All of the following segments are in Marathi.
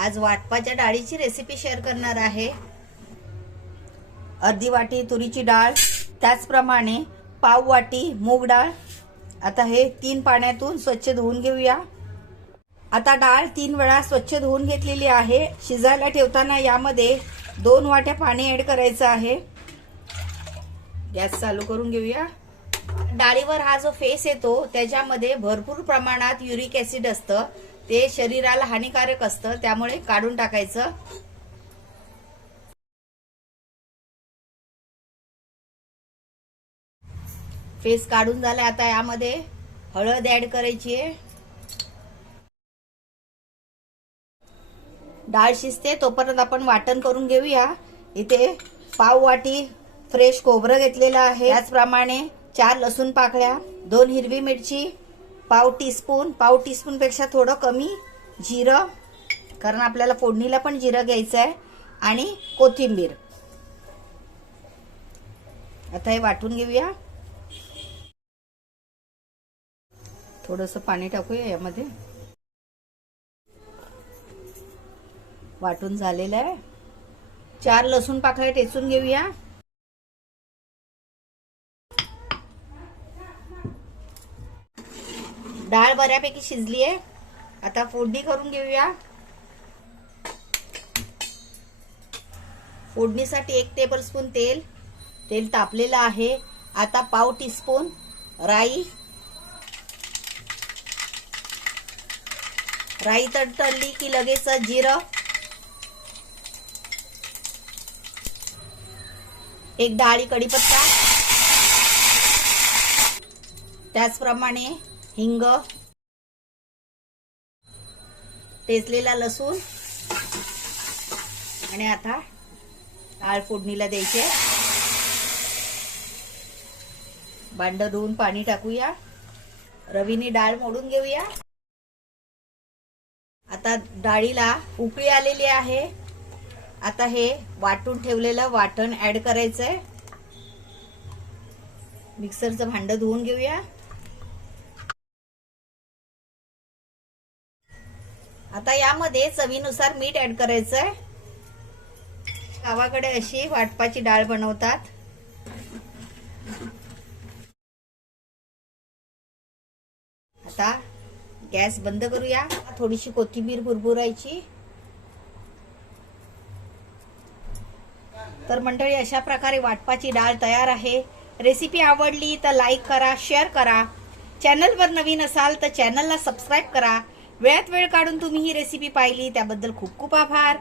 आज वाटपाच्या डाळीची रेसिपी शेअर करणार आहे। अर्धी वाटी तुरीची डाळ, त्याचप्रमाणे पाव वाटी मूग डाळ। आता हे 3 पाण्यातून स्वच्छ धुवून घेऊया। आता डाळ 3 वेळा स्वच्छ धुवून घेतलेली आहे। शिजायला ठेवताना यामध्ये 2 वाट्या पाणी ऍड करायचं आहे। गॅस चालू करून घेऊया। डाळीवर हा जो फेस येतो त्याच्यामध्ये भरपूर प्रमाणात युरिक ऍसिड असतं, ते शरीराला हानिकारक असतं, त्यामुळे काढून टाकायचं। फेस काढून झाला। आता यामध्ये हळद ऍड करायची आहे। डाळ शिजते तोपर्यंत आपण वाटण करून घेऊया। इथे पाव वाटी फ्रेश खोबरं घेतलेलं आहे, त्याचप्रमाणे 4 लसूण पाकळ्या, 2 हिरवी मिरची, पाव टीस्पून पेक्षा थोडं कमी जिरं, कारण आपल्याला फोडणीला पण जिरं घ्यायचं आहे, आणि कोथिंबीर। आता हे वाटून घेऊया। थोडंसं पाणी टाकूया यामध्ये। वाटून झालेलं आहे। 4 लसूण पाकळ्या ठेचून घेऊया। डाळ बऱ्यापैकी शिजली आहे। आता फोडणी करून घेऊया। फोडणीसाठी 1 टेबलस्पून तेल तापलेलं आहे। आता पाव टीस्पून राई तडतडली की लगेच जिरं, 1 डाळी कढीपत्ता, त्याचप्रमाणे हिंग, ठेचलेला लसूण, आणि आता डाळ फोडणीला द्यायचे। भांड धुवून पाणी टाकूया। रवीने डाळ मोडून घेऊया। आता डाळीला उकळी आलेली आहे। आता हे वाटून ठेवलेलं वाटण ऍड करायचंय। मिक्सरचं भांड धुवून घेऊया। आता यामध्ये चवीनुसार मीठ ऍड करायचंय। गावाकडे अशी वाटपाची डाळ बनवतात। आता गॅस बंद करूया। थोडीशी कोथिंबीर भुरभुरायची। तर मंडळी, अशा प्रकारे वाटपाची डाळ तयार आहे। रेसिपी आवडली तर लाईक करा, शेअर करा। चॅनलवर नवीन असाल तर चॅनलला सबस्क्राईब करा। वेळात वेळ काढून तुम्ही ही रेसिपी पाहिली त्याबद्दल खूप खूप आभार।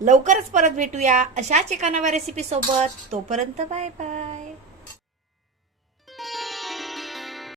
लवकरच परत भेटूया अशाच एका नव्या रेसिपी सोबत। तोपर्यंत बाय बाय।